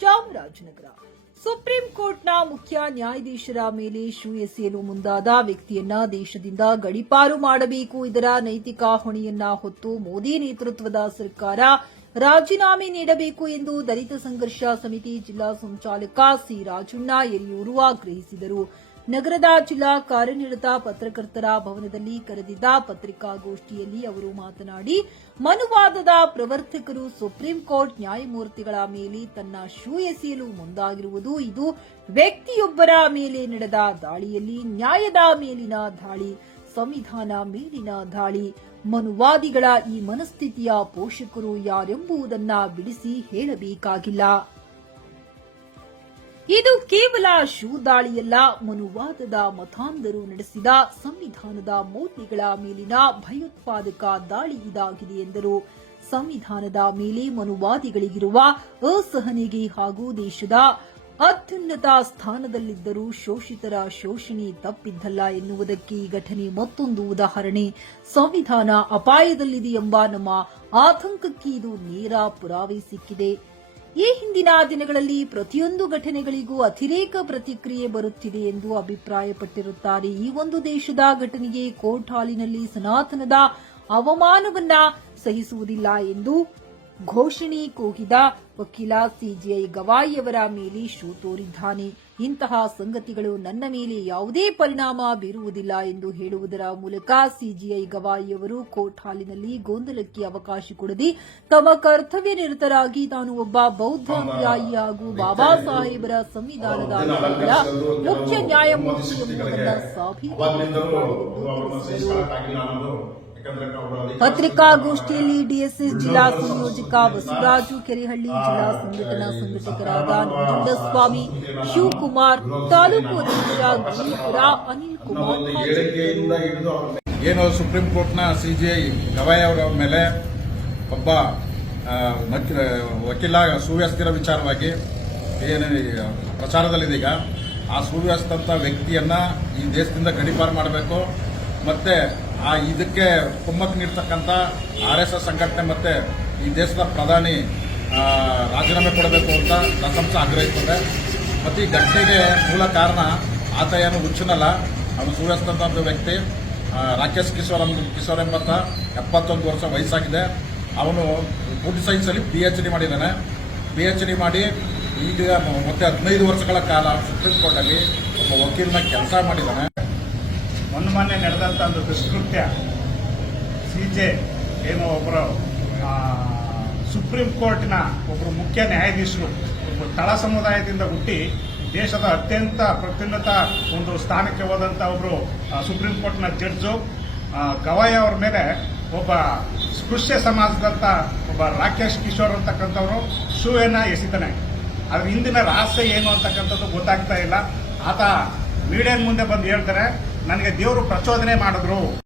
Chamarajanagar. Supreme ಕೋರ್ಟ್ನ ಮುಖ್ಯ ನ್ಯಾಯಾಧೀಶರ ಮೇಲೆ ಶೂ ಎಸೆಯಲು ಮುಂದಾದ ವ್ಯಕ್ತಿಯನ್ನ ದೇಶದಿಂದ ಗಡಿಪಾರು ಮಾಡಬೇಕು. ಇದರ ನೈತಿಕ ಹೊಣೆಯನ್ನ ಹೊತ್ತು ಮೋದಿ ನೇತೃತ್ವದ ಸರ್ಕಾರ ರಾಜೀನಾಮೆ ನೀಡಬೇಕು ಎಂದು ದಲಿತ ಸಂಘರ್ಷ ಸಮಿತಿ ಜಿಲ್ಲಾ ಸಂಚಾಲಕ ಸಿ ರಾಜಣ್ಣ ಯರಿಯೂರು ಆಗ್ರಹಿಸಿದರು. ನಗರದ ಜಿಲ್ಲಾ ಕಾರ್ಯನಿರತ ಪತ್ರಕರ್ತರ ಭವನದಲ್ಲಿ ಕರೆದಿದ್ದ ಪತ್ರಿಕಾಗೋಷ್ಠಿಯಲ್ಲಿ ಅವರು ಮಾತನಾಡಿ, ಮನುವಾದದ ಪ್ರವರ್ತಕರು ಸುಪ್ರೀಂ ಕೋರ್ಟ್ ನ್ಯಾಯಮೂರ್ತಿಗಳ ಮೇಲೆ ತನ್ನ ಶೂ ಎಸೆಯಲು ಮುಂದಾಗಿರುವುದು ಇದು ವ್ಯಕ್ತಿಯೊಬ್ಬರ ಮೇಲೆ ನಡೆದ ದಾಳಿಯಲ್ಲಿ ನ್ಯಾಯದ ಮೇಲಿನ ದಾಳಿ, ಸಂವಿಧಾನ ಮೇಲಿನ ದಾಳಿ, ಮನುವಾದಿಗಳ ಈ ಮನಸ್ಥಿತಿಯ ಪೋಷಕರು ಯಾರೆಂಬುದನ್ನ ಬಿಡಿಸಿ ಹೇಳಬೇಕಾಗಿಲ್ಲ. ಇದು ಕೇವಲ ಶೂ ದಾಳಿಯಲ್ಲ ಮನುವಾದದ ಮತಾಂಧರು ನಡೆಸಿದ ಸಂವಿಧಾನದ ಮೌಲ್ಯಗಳ ಮೇಲಿನ ಭಯೋತ್ಪಾದಕ ದಾಳಿ ಇದಾಗಿದೆ ಎಂದರು. ಸಂವಿಧಾನದ ಮೇಲೆ ಮನುವಾದಿಗಳಿಗಿರುವ ಅಸಹನೆಗೆ ಹಾಗೂ ದೇಶದ ಅತ್ಯುನ್ನತ ಸ್ಥಾನದಲ್ಲಿದ್ದರೂ ಶೋಷಿತರ ಶೋಷಣೆ ತಪ್ಪಿದ್ದಲ್ಲ ಎನ್ನುವುದಕ್ಕೆ ಈ ಘಟನೆ ಮತ್ತೊಂದು ಉದಾಹರಣೆ. ಸಂವಿಧಾನ ಅಪಾಯದಲ್ಲಿದೆ ಎಂಬ ನಮ್ಮ ಆತಂಕಕ್ಕೆ ಇದು ನೇರ ಪುರಾವೆ ಸಿಕ್ಕಿದೆ. ಈ ಹಿಂದಿನ ದಿನಗಳಲ್ಲಿ ಪ್ರತಿಯೊಂದು ಘಟನೆಗಳಿಗೂ ಅತಿರೇಕ ಪ್ರತಿಕ್ರಿಯೆ ಬರುತ್ತಿದೆ ಎಂದು ಅಭಿಪ್ರಾಯಪಟ್ಟಿರುತ್ತಾರೆ. ಈ ಒಂದು ದೇಶದ ಘಟನೆಗೆ ಕೋರ್ಟ್ ಹಾಲಿನಲ್ಲಿ ಸನಾತನದ ಅವಮಾನವನ್ನ ಸಹಿಸುವುದಿಲ್ಲ ಎಂದು ಘೋಷಣೆ ಕೂಗಿದ ವಕೀಲ ಸಿಜಿಐ ಗವಾಯಿಯವರ ಮೇಲೆ ಶೂ ತೋರಿದ್ದಾನೆ. ಇಂತಹ ಸಂಗತಿಗಳು ನನ್ನ ಮೇಲೆ ಯಾವುದೇ ಪರಿಣಾಮ ಬೀರುವುದಿಲ್ಲ ಎಂದು ಹೇಳುವುದರ ಮೂಲಕ ಸಿಜಿಐ ಗವಾಯಿಯವರು ಕೋರ್ಟ್ ಹಾಲಿನಲ್ಲಿ ಗೊಂದಲಕ್ಕೆ ಅವಕಾಶ ಕೊಡದೆ ತಮ್ಮ ಕರ್ತವ್ಯ ನಿರತರಾಗಿ ತಾನು ಒಬ್ಬ ಬೌದ್ಧ ಅನುಯಾಯಿ ಹಾಗೂ ಬಾಬಾ ಸಾಹೇಬರ ಸಂವಿಧಾನದ ಮುಖ್ಯ ನ್ಯಾಯಮೂರ್ತಿ ಎಂಬುದನ್ನು ಸಾಬೀತುಪಡಿಸಿದ್ದಾರೆ ಪತ್ರಿಕಾಗೋಷ್ಠಿಯಲ್ಲಿ ಡಿಎಸ್ಎಸ್ ಜಿಲ್ಲಾ ಸಂಯೋಜಕ ಬಸವರಾಜು ಕೆರೆಹಳ್ಳಿ ಜಿಲ್ಲಾ ಸಂಘಟನಾ ಸಂಘಟಕರಾದ ಸ್ವಾಮಿ ಶಿವಕುಮಾರ್ ತಾಲೂಕು ಅಧ್ಯಕ್ಷ ಗಿರಿಪುರ ಅನಿಲ್ ಕುಮಾರ್ ಏನು ಸುಪ್ರೀಂ ಕೋರ್ಟ್ನ ಸಿಜಿಐ ಗವಾಯ್ ಅವರ ಮೇಲೆ ಒಬ್ಬ ವಕೀಲ ಸುವ್ಯಸ್ಥಿರ ವಿಚಾರವಾಗಿ ಏನು ಪ್ರಚಾರದಲ್ಲಿದೆ ಈಗ ಆ ಸುವ್ಯವಸ್ಥಿತ ವ್ಯಕ್ತಿಯನ್ನ ಈ ದೇಶದಿಂದ ಗಡಿಪಾರು ಮಾಡಬೇಕು. ಮತ್ತೆ ಆ ಇದಕ್ಕೆ ಕುಮ್ಮಕ್ ನೀಡ್ತಕ್ಕಂಥ ಆರ್ ಎಸ್ ಎಸ್ ಸಂಘಟನೆ ಮತ್ತೆ ಈ ದೇಶದ ಪ್ರಧಾನಿ ರಾಜೀನಾಮೆ ಕೊಡಬೇಕು ಅಂತ ದಸಂಸ ಆಗ್ರಹಿಸ್ತದೆ ಮತ್ತು ಈ ಘಟನೆಗೆ ಮೂಲ ಕಾರಣ ಆತ ಏನು ಹುಚ್ಚನಲ್ಲ ಅವನು ಸುವ್ಯವಸ್ಥಿತ ವ್ಯಕ್ತಿ ಆ, ರಾಕೇಶ್ ಕಿಶೋರ್ ಎಂಬ ಕಿಶೋರ್ ಎಂಬತ್ತ ಎಪ್ಪತ್ತೊಂದು ವರ್ಷ ವಯಸ್ಸಾಗಿದೆ. ಅವನು ಫುಡ್ ಸೈನ್ಸಲ್ಲಿ ಪಿ ಎಚ್ ಡಿ ಮಾಡಿದ್ದಾನೆ. ಪಿ ಎಚ್ ಡಿ ಮಾಡಿ ಈಗ ಮತ್ತೆ ಹದಿನೈದು ವರ್ಷಗಳ ಕಾಲ ಸುಪ್ರೀಂ ಕೋರ್ಟಲ್ಲಿ ಒಬ್ಬ ವಕೀಲನ ಕೆಲಸ ಮಾಡಿದ್ದಾನೆ. ಮೊನ್ನೆ ನಡೆದಂಥ ಒಂದು ದುಷ್ಕೃತ್ಯ. ಸಿ ಜೆ ಏನೋ ಒಬ್ಬರು ಸುಪ್ರೀಂ ಕೋರ್ಟ್ನ ಒಬ್ಬರು ಮುಖ್ಯ ನ್ಯಾಯಾಧೀಶರು ಒಬ್ಬರು ತಳ ಸಮುದಾಯದಿಂದ ಹುಟ್ಟಿ ದೇಶದ ಅತ್ಯಂತ ಪ್ರತ್ಯುನ್ನತ ಒಂದು ಸ್ಥಾನಕ್ಕೆ ಹೋದಂಥ ಒಬ್ಬರು ಸುಪ್ರೀಂ ಕೋರ್ಟ್ನ ಜಡ್ಜು ಗವಾಯಿ ಅವ್ರ ಮೇಲೆ ಒಬ್ಬ ಸ್ಪೃಶ್ಯ ಸಮಾಜದಂಥ ಒಬ್ಬ ರಾಕೇಶ್ ಕಿಶೋರ್ ಅಂತಕ್ಕಂಥವ್ರು ಶೂವೇನ ಎಸಿತಾನೆ. ಅದ್ರ ಹಿಂದಿನ ರಹಸ್ಯ ಏನು ಅಂತಕ್ಕಂಥದ್ದು ಗೊತ್ತಾಗ್ತಾ ಇಲ್ಲ. ಆತ ಮೀಡಿಯನ್ ಮುಂದೆ ಬಂದು ಹೇಳ್ತಾರೆ ನನಗೆ ದೇವರು ಪ್ರಚೋದನೆ ಮಾಡಿದ್ರು.